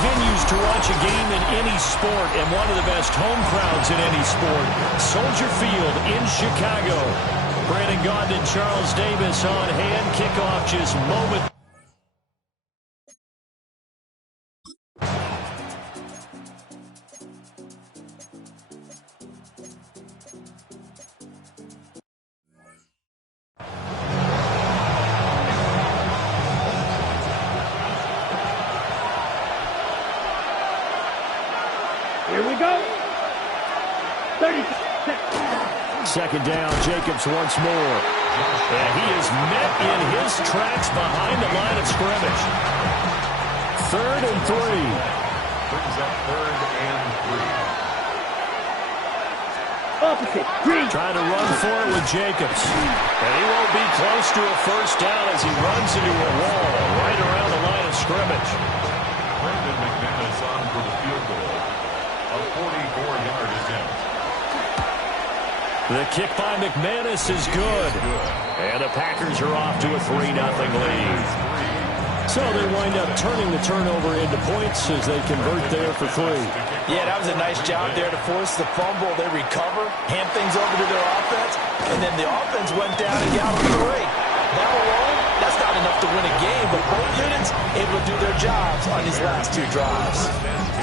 venues to watch a game in any sport and one of the best home crowds in any sport. Soldier Field in Chicago. Brandon Gaudin and Charles Davis on hand. Kickoff just moment. Here we go. 30 Second down, Jacobs once more. And he is met in his tracks behind the line of scrimmage. 3rd and 3. Brings up 3rd and 3. Opposite. Green. Trying to run for it with Jacobs. And he won't be close to a first down as he runs into a wall right around the line of scrimmage. Brandon McManus on for the field goal. A 44-yard attempt. The kick by McManus is good. And the Packers are off to a 3-0 lead. So they wind up turning the turnover into points as they convert there for 3. Yeah, that was a nice job there to force the fumble. They recover, hand things over to their offense, and then the offense went down and galloped away. That alone, that's not enough to win a game, but both units able to do their jobs on these last 2 drives.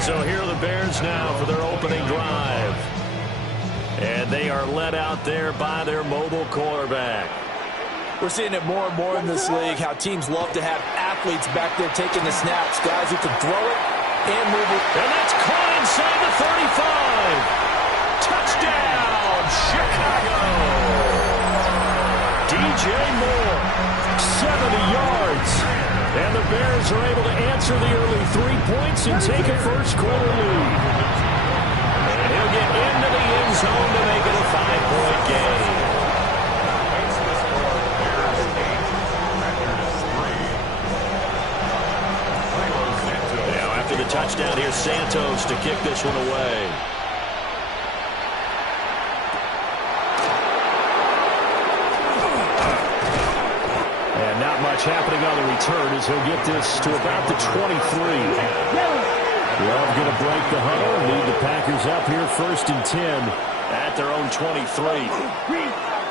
So here are the Bears now for their opening drive. And they are led out there by their mobile quarterback. We're seeing it more and more in this league, how teams love to have athletes back there taking the snaps, guys who can throw it and move it. And that's caught inside the 35. Touchdown, Chicago. DJ Moore, 70 yards. And the Bears are able to answer the early 3 points and take a first-quarter lead. And he'll get into the end zone to make it a 5-point game. Now, after the touchdown, here's Santos to kick this one away. And not much happening on the return as he'll get this to about the 23. Love going to break the huddle. Lead the Packers up here 1st and 10 at their own 23.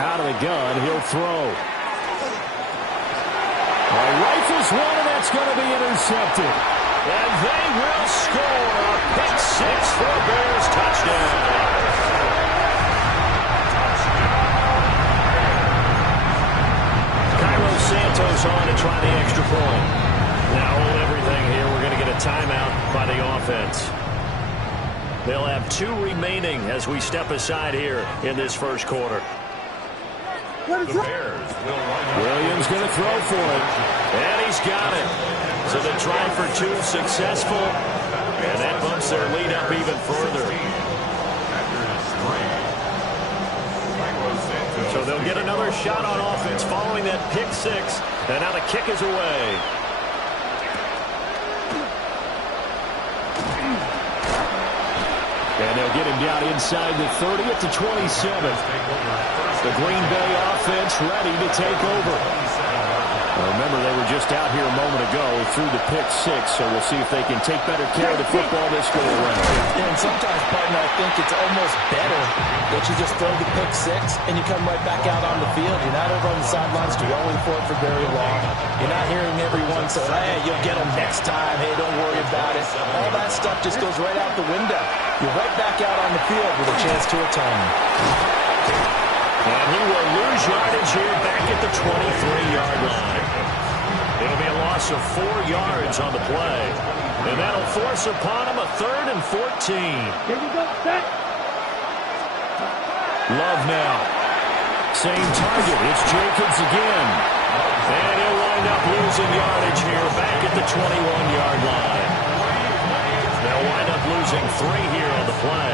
Out of the gun, he'll throw. Rifles one, and that's going to be intercepted. And they will score a pick 6 for a Bears touchdown. Cairo Santos on to try the extra point. Now hold everything here. We're going to get a timeout by the offense. They'll have 2 remaining as we step aside here in this first quarter. The Bears will Williams going to throw for it. And he's got it. So they try for 2 successful. And that bumps their lead up even further. So they'll get another shot on offense following that pick 6. And now the kick is away. And they'll get him down inside the 30 at the 27. The Green Bay offense ready to take over. Remember, they were just out here a moment ago through the pick 6, so we'll see if they can take better care of the football this go around. And sometimes, partner, I think it's almost better that you just throw the pick 6 and you come right back out on the field. You're not over on the sidelines dwelling for it for very long. You're not hearing everyone say, hey, you'll get them next time. Hey, don't worry about it. All that stuff just goes right out the window. You're right back out on the field with a chance to atone. And he will lose yardage here back at the 23-yard line. It'll be a loss of 4 yards on the play. And that'll force upon him a 3rd and 14. Here we go. Set. Love now. Same target. It's Jacobs again. And he'll wind up losing yardage here back at the 21-yard line. They'll wind up losing 3 here on the play.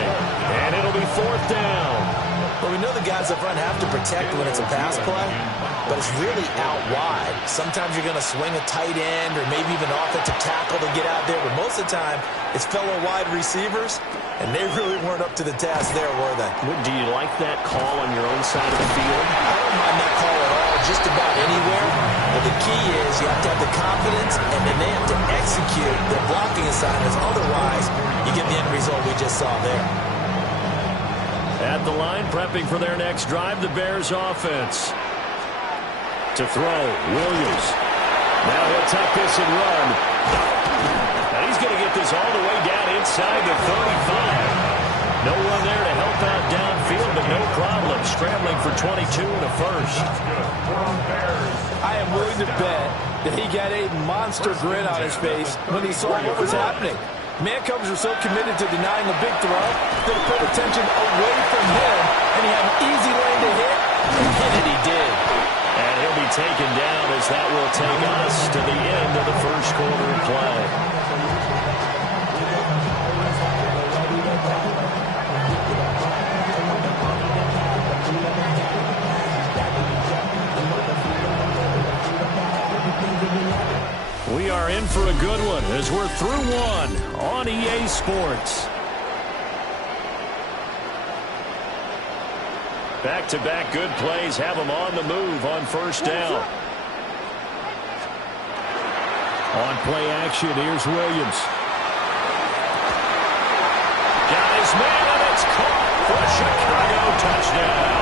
And it'll be 4th down. Well, we know the guys up front have to protect when it's a pass play, but it's really out wide. Sometimes you're going to swing a tight end or maybe even offensive tackle to get out there, but most of the time it's fellow wide receivers, and they really weren't up to the task there, were they? Do you like that call on your own side of the field? I don't mind that call at all, just about anywhere. But the key is you have to have the confidence, and then they have to execute their blocking assignments. Otherwise, you get the end result we just saw there. At the line, prepping for their next drive, the Bears offense. To throw, Williams. Now he'll tuck this and run. And he's going to get this all the way down inside the 35. No one there to help out downfield, but no problem. Scrambling for 22 and a first. I am willing to bet that he got a monster grin on his face when he saw what was happening. Man-covers are so committed to denying a big throw that it pulled attention away from him, and he had an easy lane to hit, and hit it he did. And he'll be taken down as that will take us to the end of the first quarter of play. We are in for a good one as we're through one on EA Sports. Back-to-back good plays have them on the move on first down. On play action, here's Williams. Got his man, and it's caught for a Chicago touchdown.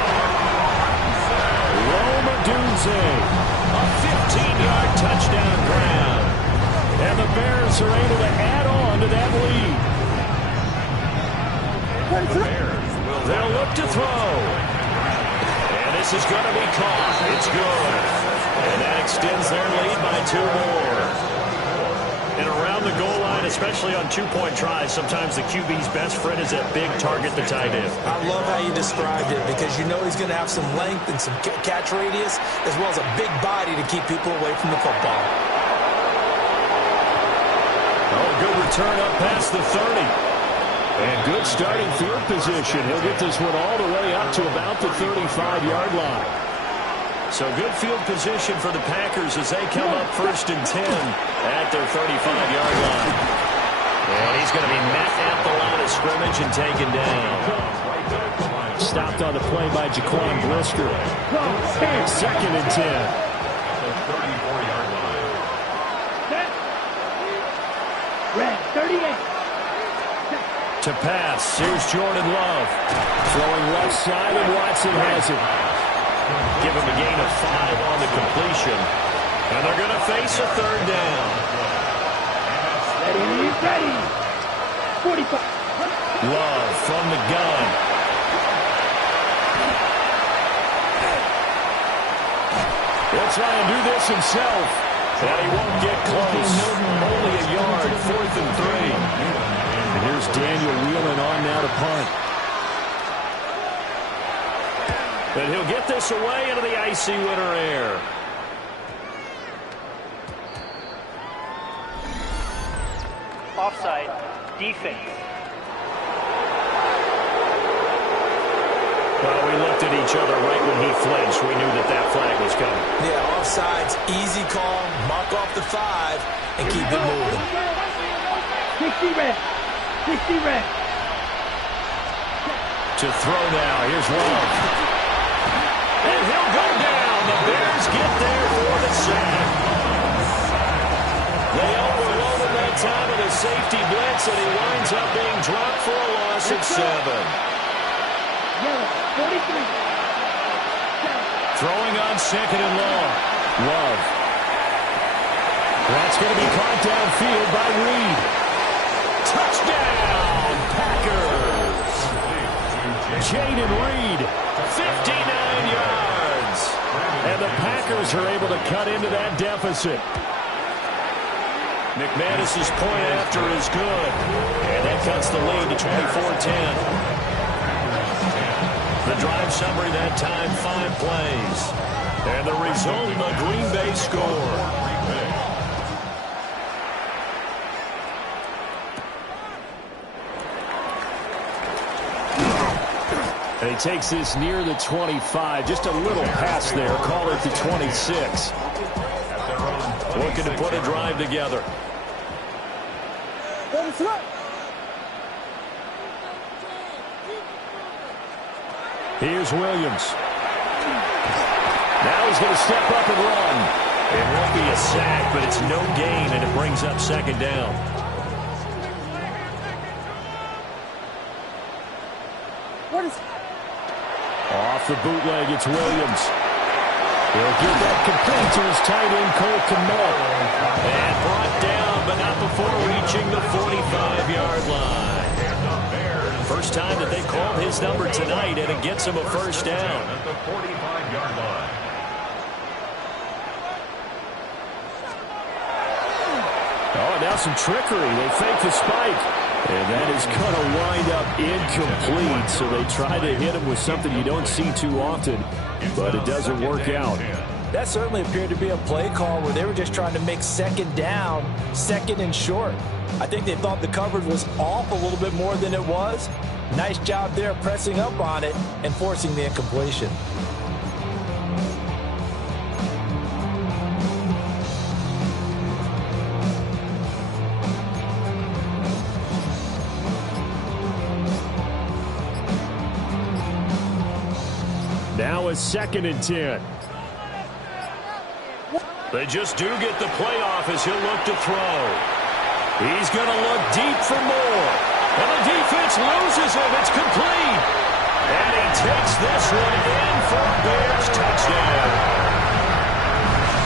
Roma Dunze, a 15-yard touchdown grab. And the Bears are able to add on to that lead. They'll look to throw. And this is going to be caught. It's good. And that extends their lead by 2 more. And around the goal line, especially on two-point tries, sometimes the QB's best friend is that big target, the tight end. I love how you described it because you know he's going to have some length and some catch radius as well as a big body to keep people away from the football. Oh, good return up past the 30. And good starting field position. He'll get this one all the way up to about the 35-yard line. So good field position for the Packers as they come up 1st and 10 at their 35-yard line. And he's going to be met at the line of scrimmage and taken down. Stopped on the play by Jaquan Brisker. 2nd and 10. Red, 38. To pass, here's Jordan Love. Throwing left side, and Watson has it. Give him a gain of 5 on the completion. And they're going to face a 3rd down. Ready. 45. Love from the gun. He'll try and do this himself. And he won't get close. Only a yard, 4th and 3. And here's Daniel Whelan on now to punt. But he'll get this away into the icy winter air. Offside, defense. Well, we looked at each other right when he flinched. We knew that that flag was coming. Yeah, offsides, easy call, mark off the 5, and keep it moving. 60 red. 60 red. To throw now, here's Love. And he'll go down. The Bears get there for the sack. They overload him that time with a safety blitz, and he winds up being dropped for a loss of 7. Yellow, 43. Throwing on 2nd and long. Love. That's going to be caught downfield by Reed. Touchdown, Packers. Jaden Reed, 59 yards. And the Packers are able to cut into that deficit. McManus's point after is good. And that cuts the lead to 24-10. The drive summary that time, 5 plays. And the result, the Green Bay score. And he takes this near the 25. Just a little pass there. Call it the 26. Looking to put a drive together. Here's Williams. Now he's going to step up and run. It won't be a sack, but it's no gain, and it brings up second down. Off the bootleg, it's Williams. He'll give that complete to his tight end, Cole Kmet. And brought down, but not before reaching the 45-yard line. First time that they've called his number tonight, and it gets him a first down. At the 45-yard line. Oh, now some trickery. They fake the spike. And that is going to wind up incomplete. So they try to hit him with something you don't see too often, but it doesn't work out. That certainly appeared to be a play call where they were just trying to make second down, second and short. I think they thought the coverage was off a little bit more than it was. Nice job there pressing up on it and forcing the incompletion. Now a 2nd and 10. They just do get the play off as he'll look to throw. He's going to look deep for more. And the defense loses him. It's complete. And he takes this one in for a Bears touchdown.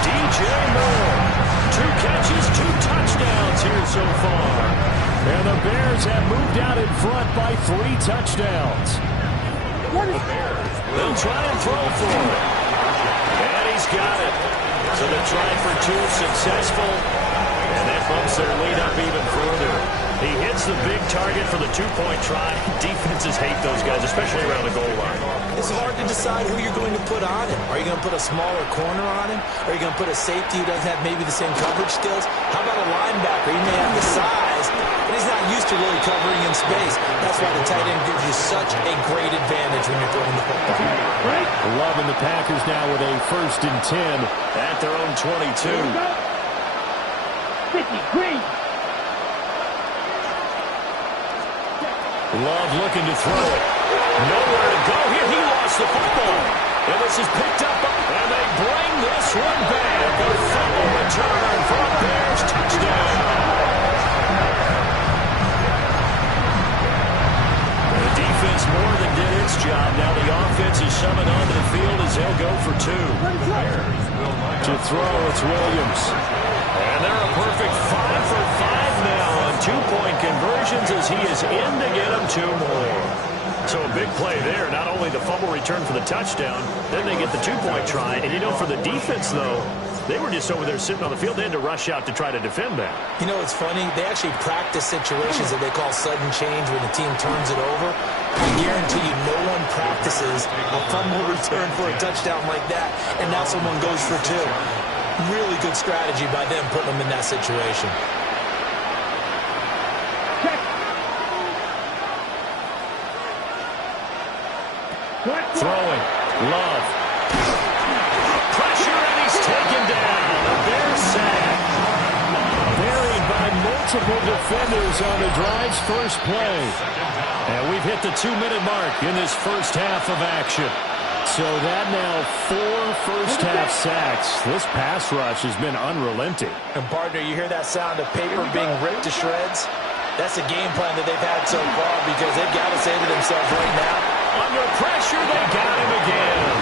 DJ Moore. 2 catches, 2 touchdowns here so far. And the Bears have moved out in front by 3 touchdowns. They'll try and throw for it. And he's got it. So they're trying for 2 successful. And that bumps their lead up even further. He hits the big target for the 2-point try. Defenses hate those guys, especially around the goal line. It's hard to decide who you're going to put on him. Are you going to put a smaller corner on him? Are you going to put a safety who doesn't have maybe the same coverage skills? How about a linebacker? He may have the size, but he's not used to really covering in space. That's why the tight end gives you such a great advantage when you're throwing the football. Right. Loving the Packers now with a 1st and 10 at their own 22. 50, green. Love looking to throw it. Nowhere to go here. He lost the football. And this is picked up. And they bring this one back. A fumble return for a Bears touchdown. The defense more than did its job. Now the offense is summoned onto the field as they'll go for 2. To throw, it's Williams. And they're a perfect 5 for 5 now on 2-point conversions as he is in to get them 2 more. So a big play there. Not only the fumble return for the touchdown, then they get the 2-point try. And, you know, for the defense, though, they were just over there sitting on the field. They had to rush out to try to defend that. You know, it's funny. They actually practice situations that they call sudden change when the team turns it over. I guarantee you no one practices a fumble return for a touchdown like that, and now someone goes for 2. Really good strategy by them putting them in that situation. Throwing. Love. Pressure, and he's taken down. A Bears sack. Buried by multiple defenders on the drive's first play. And we've hit the 2-minute mark in this first half of action. So that now 4 first-half sacks. This pass rush has been unrelenting. And, partner, you hear that sound of paper being ripped to shreds? That's the game plan that they've had so far because they've got to say to themselves right now, under pressure, they got him again.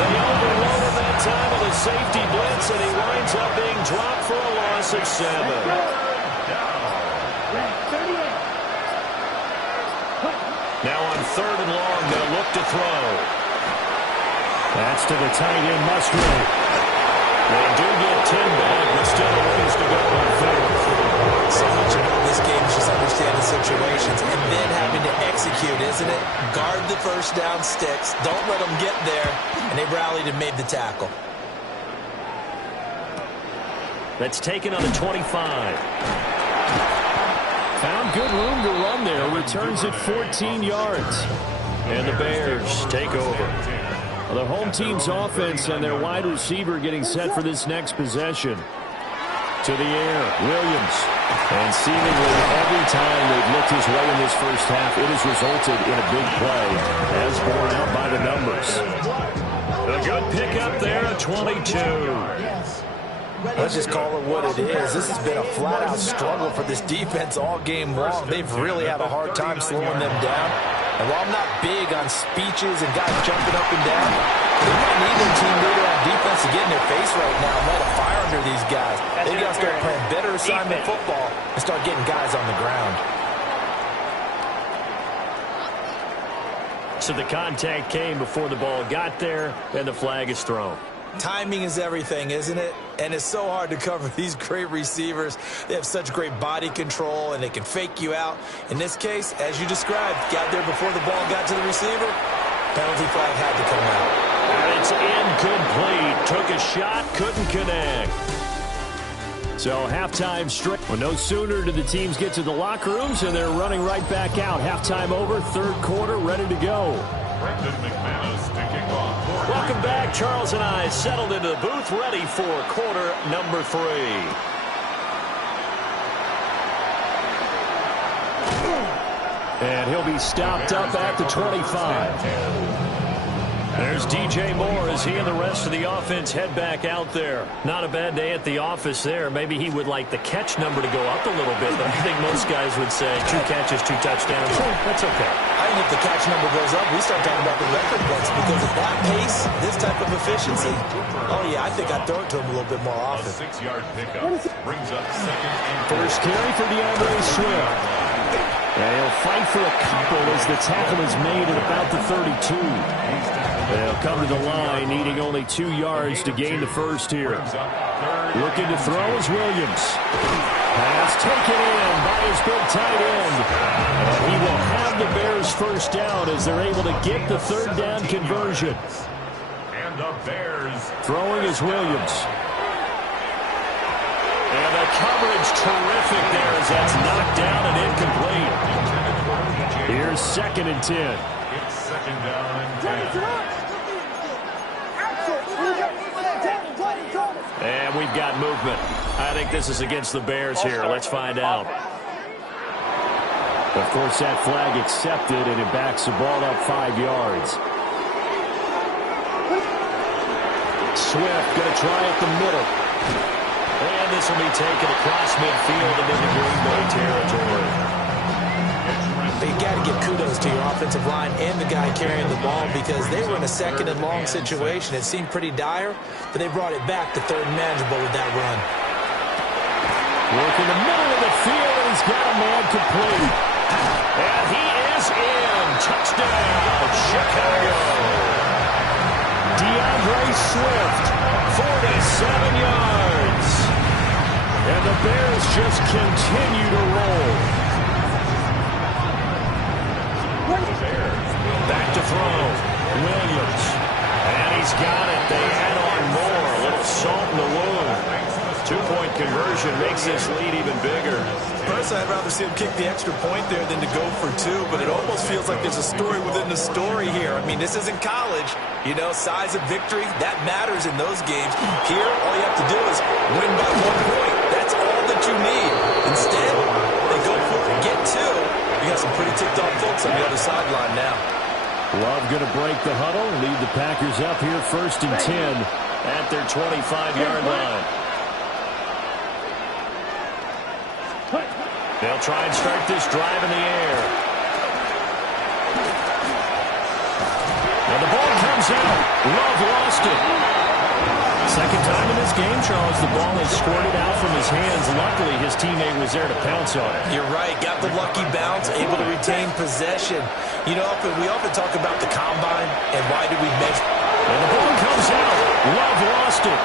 They overloaded that time with a safety blitz, and he winds up being dropped for a loss of 7. Now on 3rd and long, they'll look to throw. That's to the tight end, Musgrave. They do get 10 back, but still a ways to go on 4th. So much about this game is just understanding situations and then having to execute, isn't it? Guard the first down sticks. Don't let them get there. And they rallied and made the tackle. That's taken on the 25. Found good room to run there. Returns at 14 yards. And the Bears take over. Well, the home team's offense and their wide receiver getting set for this next possession. To the air, Williams. And seemingly every time they've looked his way in this first half, it has resulted in a big play, as borne out by the numbers. A good pickup there at 22. Let's just call it what it is. This has been a flat-out struggle for this defense all game long. They've really had a hard time slowing them down. And while I'm not big on speeches and guys jumping up and down, they might need their team leader on defense to get in their face right now and light a fire under these guys. They got to start playing better assignment football and start getting guys on the ground. So the contact came before the ball got there, and the flag is thrown. Timing is everything, isn't it? And it's so hard to cover these great receivers. They have such great body control, and they can fake you out. In this case, as you described, got there before the ball got to the receiver. Penalty flag had to come out. And it's incomplete. Took a shot, couldn't connect. So halftime straight. Well, no sooner do the teams get to the locker rooms, and they're running right back out. Halftime over, third quarter, ready to go. Welcome back. Charles and I settled into the booth, ready for quarter number 3. And he'll be stopped up at the 25. There's DJ Moore as he and the rest of the offense head back out there. Not a bad day at the office there. Maybe he would like the catch number to go up a little bit, but I think most guys would say 2 catches, 2 touchdowns. That's okay. I think if the catch number goes up, we start talking about the record books, because at that pace, this type of efficiency, oh yeah, I think I'd throw it to him a little bit more often. 6-yard pickup brings up second and First carry for DeAndre Swift. And he'll fight for a couple as the tackle is made at about the 32. They'll come to the line, needing only 2 yards to gain the first here. Looking to throw is Williams. Pass taken in by his big tight end. And he will have the Bears first down as they're able to get the third down conversion. And the Bears. Throwing is Williams. And the coverage terrific there as that's knocked down and incomplete. Here's 2nd and 10. It's second down and 10. And we've got movement. I think this is against the Bears here. Let's find out. Of course, that flag accepted, and it backs the ball up 5 yards. Swift going to try at the middle. And this will be taken across midfield and into Green Bay territory. You got to give kudos to your offensive line and the guy carrying the ball, because they were in a 2nd and long situation. It seemed pretty dire, but they brought it back to 3rd and manageable with that run. Work in the middle of the field, and he's got a man complete. And he is in. Touchdown, Chicago. DeAndre Swift, 47 yards. And the Bears just continue to roll. Back to throw. Williams. And he's got it. They add on more. A little salt in the wound. 2-point conversion makes this lead even bigger. Personally, I'd rather see him kick the extra point there than to go for 2, but it almost feels like there's a story within the story here. I mean, this isn't college. You know, size of victory, that matters in those games. Here, all you have to do is win by 1 point. That's all that you need. Instead, they go for it and get 2. You got some pretty ticked-off folks on the other sideline now. Love going to break the huddle, lead the Packers up here 1st and 10 at their 25-yard line. They'll try and start this drive in the air. And the ball comes out. Love lost it. Second time in this game, Charles, the ball has squirted out from his hands. Luckily, his teammate was there to pounce on it. You're right. Got the lucky bounce, able to retain possession. You know, we often talk about the combine and why do we measure. And the ball comes out. Love lost it.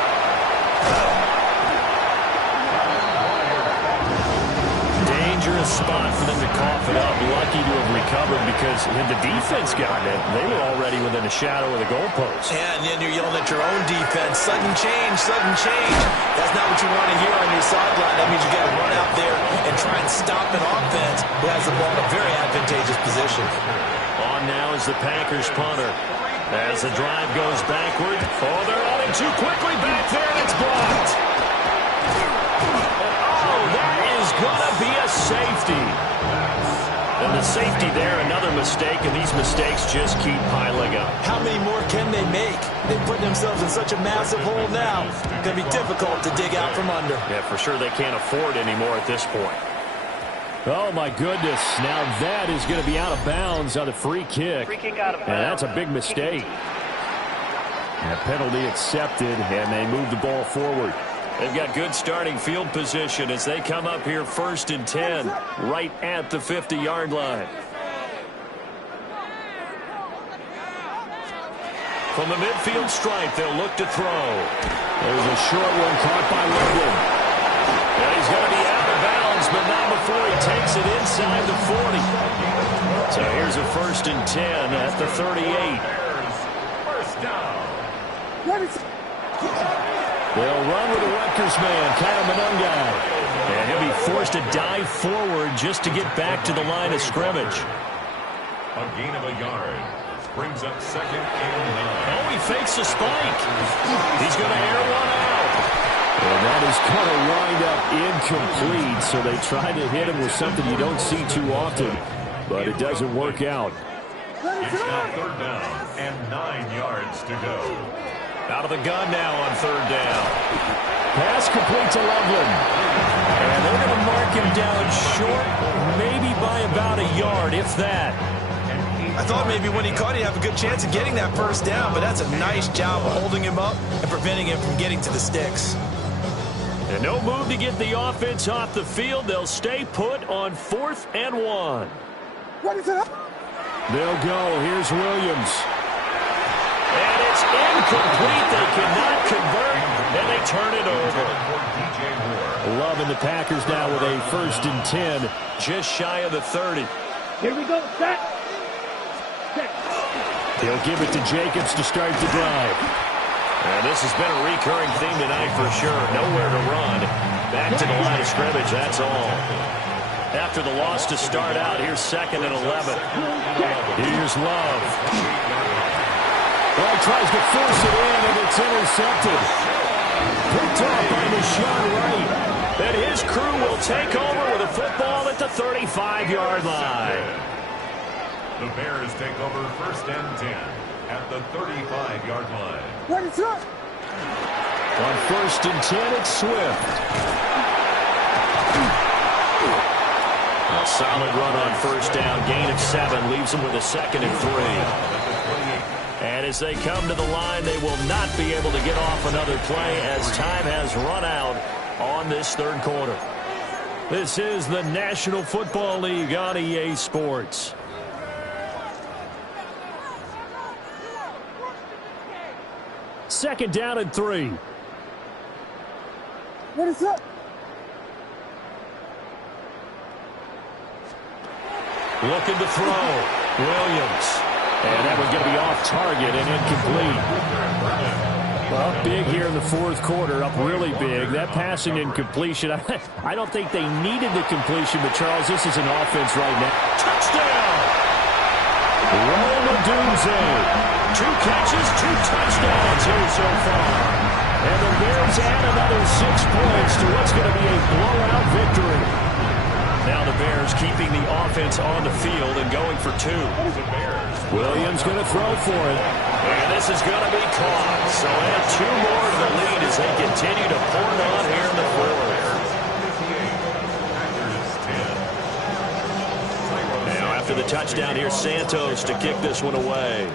Dangerous spot for them to cough it up. Lucky lucky to have recovered because had the defense gotten it, they were already within a shadow of the goalpost. Yeah, and then you're yelling at your own defense. Sudden change, sudden change. That's not what you want to hear on your sideline. That means you got to run out there and try and stop an offense who has the ball in a very advantageous position. On now is the Packers punter. As the drive goes backward. Oh, they're running too quickly back there, and it's blocked. Oh, that is going to be a safety. And the safety there, another mistake, and these mistakes just keep piling up. How many more can they make? They put themselves in such a massive hole now. It's going to be difficult to dig out from under. Yeah, for sure they can't afford anymore at this point. Oh, my goodness. Now that is going to be out of bounds on the free kick. Free kick out of bounds. And that's a big mistake. And a penalty accepted, and they move the ball forward. They've got good starting field position as they come up here 1st and 10, right at the 50-yard line. From the midfield stripe, they'll look to throw. There's a short one caught by Logan. And he's going to be out of bounds, but not before he takes it inside the 40. So here's a 1st and 10 at the 38. First down. They'll run with the Rutgers man, Kyle Monungai. And he'll be forced to dive forward just to get back to the line of scrimmage. A gain of a yard. Brings up 2nd and 9. Oh, he fakes a spike. He's going to air one out. And that is going to wind up incomplete. So they try to hit him with something you don't see too often, but it doesn't work out. It's now 3rd down and 9 yards to go. Out of the gun now on 3rd down. Pass complete to Loveland. And they're going to mark him down short, maybe by about a yard, if that. I thought maybe when he caught it, he'd have a good chance of getting that 1st down, but that's a nice job of holding him up and preventing him from getting to the sticks. And no move to get the offense off the field. They'll stay put on 4th and 1. They'll go. Here's Williams. And it's incomplete. They cannot convert, and they turn it over. Loving the Packers now with a 1st and 10, just shy of the 30. Here we go. Set. He'll give it to Jacobs to start the drive. And this has been a recurring theme tonight for sure. Nowhere to run. Back to the line of scrimmage, that's all. After the loss to start out, here's 2nd and 11. Here's Love. Well, tries to force it in, and it's intercepted. Picked up by Deshaun Wright. And his crew will take over with a football at the 35-yard line. The Bears take over 1st and 10 at the 35-yard line. On 1st and 10, it's Swift. A solid run on 1st down. Gain of 7 leaves them with a 2nd and 3. And as they come to the line, they will not be able to get off another play as time has run out on this 3rd quarter. This is the National Football League on EA Sports. Second down and 3. What is up? Looking to throw. Williams. And that one's going to be off target and incomplete. Well, big here in the 4th quarter, up really big. That passing incompletion, I don't think they needed the completion, but Charles, this is an offense right now. Touchdown! Rome Odunze. 2 catches, 2 touchdowns here so far. And the Bears add another 6 points to what's going to be a blowout victory. Now the Bears keeping the offense on the field and going for 2. Williams going to throw for it. And this is going to be caught. So add 2 more to the lead as they continue to pour it on here in the 4th. Now after the touchdown, here's Santos to kick this one away.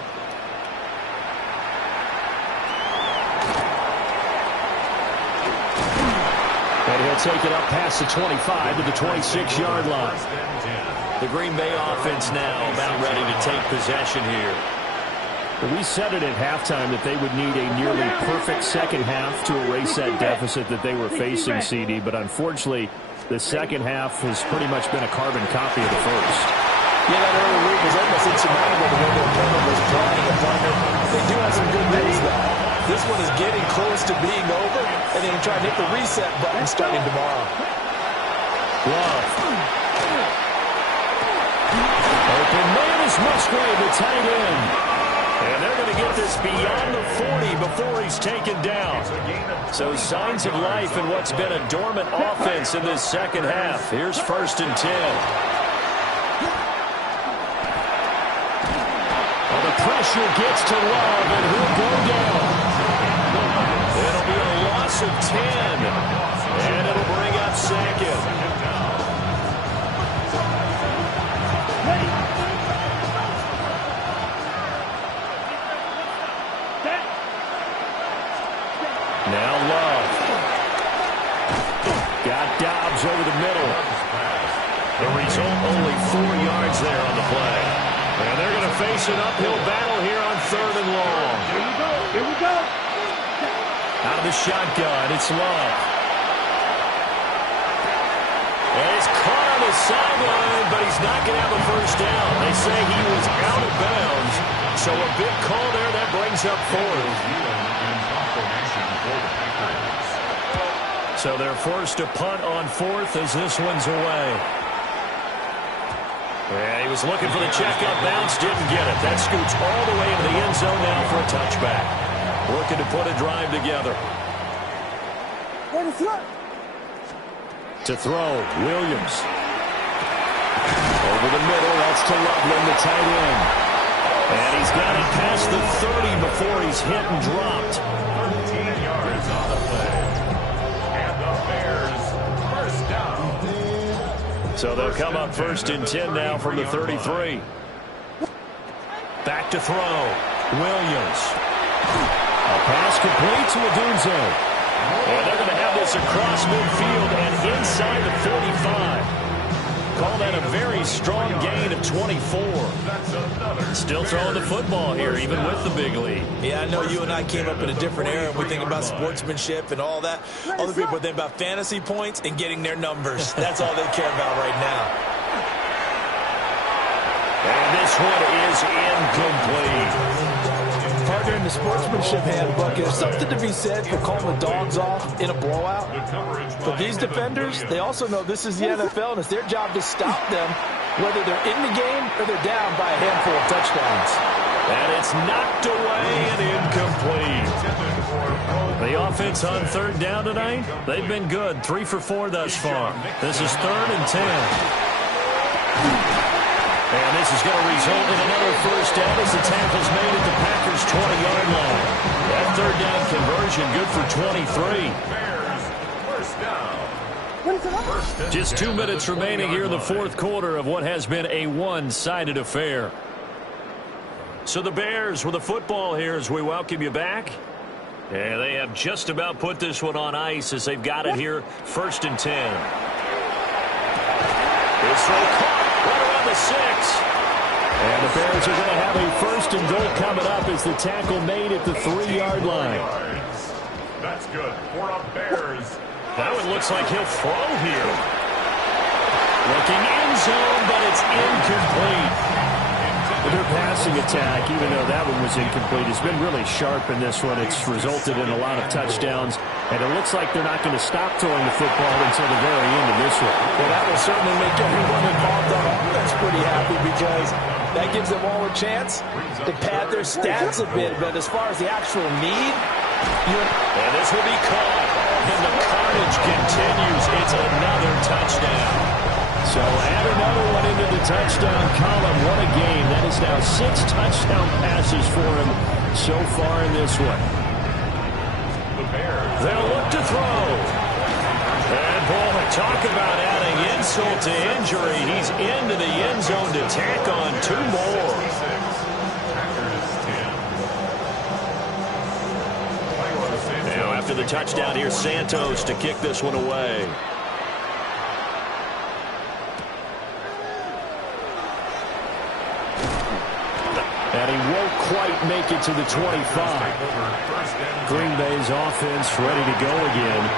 And he'll take it up past the 25 to the 26-yard line. The Green Bay offense now about ready to take possession here. We said it at halftime that they would need a nearly perfect second half to erase that deficit that they were facing, CD. But unfortunately, the second half has pretty much been a carbon copy of the first. Yeah, that early lead was almost insurmountable the way their opponent was playing a partner. They do have some good news, though. This one is getting close to being over, and they can try and hit the reset button starting tomorrow. Love. Open man is Musgrave, the tight end. And they're going to get this beyond the 40 before he's taken down. So signs of life in what's been a dormant offense in this second half. Here's 1st and 10. Well, the pressure gets to Love, and he'll go down. It'll be a loss of 10, and it'll bring up 2nd. Now Love. Got Dobbs over the middle. The result, only 4 yards there on the play. And they're going to face an uphill battle here on 3rd and long. Here we go. Here we go. Out of the shotgun, it's Love. And he's caught on the sideline, but he's not going to have a first down. They say he was out of bounds. So a big call there. That brings up 4th. So they're forced to punt on 4th as this one's away. Yeah, he was looking for the checkout bounce, didn't get it. That scoots all the way into the end zone now for a touchback. Looking to put a drive together. To throw, Williams. Over the middle, that's to Loveland, the tight end. And he's got it past the 30 before he's hit and dropped. 13 yards on the play. And the Bears first down. So they'll come up 1st and 10 now from the 33. Back to throw. Williams. A pass complete to Odunze. And they're going to have this across midfield and inside the 45. Call that a very strong gain of 24. Still throwing the football here, even with the big lead. Yeah, I know you and I came up in a different era, and we think about sportsmanship and all that. Other people think about fantasy points and getting their numbers. That's all they care about right now. And this one is incomplete. Partner, in the sportsmanship handbook, there's something to be said for calling the dogs off in a blowout. But these defenders, they also know this is the NFL, and it's their job to stop them, whether they're in the game or they're down by a handful of touchdowns. And it's knocked away and incomplete. The offense on 3rd down tonight, they've been good. 3 for 4 thus far. This is 3rd and 10. And this is going to result in another first down as the tackle's made at the Packers' 20-yard line. That 3rd down conversion good for 23. First down. Just 2 minutes remaining here in the 4th quarter of what has been a one-sided affair. So the Bears with the football here as we welcome you back. And they have just about put this one on ice as they've got it here 1st and 10. This throw caught right around the 6. And the Bears are going to have a 1st and goal coming up as the tackle made at the 3-yard line. That's good for a Bears. That one looks like he'll throw here. Looking end zone, but it's incomplete. Their passing attack, even though that one was incomplete, has been really sharp in this one. It's resulted in a lot of touchdowns, and it looks like they're not going to stop throwing the football until the very end of this one. Well, that will certainly make everyone involved on offense pretty happy because that gives them all a chance to pad their stats a bit. But as far as the actual need, and this will be caught, and the carnage continues. It's another touchdown. So add another one into the touchdown column. What a game. That is now 6 touchdown passes for him so far in this one. They'll look to throw. And boy, talk about adding insult to injury. He's into the end zone to tack on 2 more. Now after the touchdown, here's Santos to kick this one away. And he won't quite make it to the 25. Green Bay's offense ready to go again.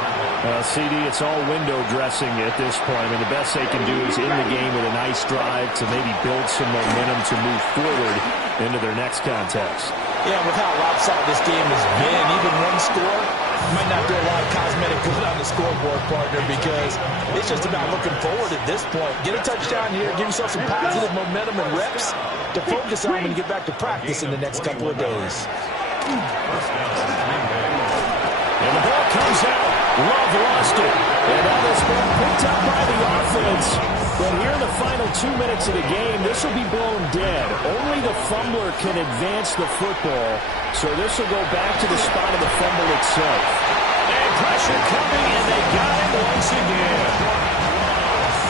CD, it's all window dressing at this point. I mean, the best they can do is in the game with a nice drive to maybe build some momentum to move forward into their next contest. Yeah, with how lopsided this game has been, even one score might not do a lot of cosmetic good on the scoreboard, partner, because it's just about looking forward at this point. Get a touchdown here, give yourself some positive momentum and reps to focus on when you get back to practice in the next couple of days. And the ball comes out. Love lost it. And now this ball picked up by the offense. But here in the final 2 minutes of the game, this will be blown dead. Only the fumbler can advance the football. So this will go back to the spot of the fumble itself. And pressure coming, and they got it once again.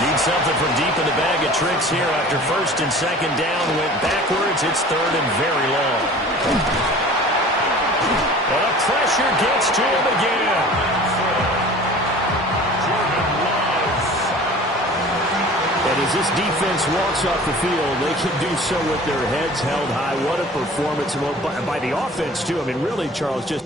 Need something from deep in the bag of tricks here after first and second down. Went backwards. It's third and very long. But the pressure gets to him again. And as this defense walks off the field, they can do so with their heads held high. What a performance by the offense, too. I mean, really, Charles, just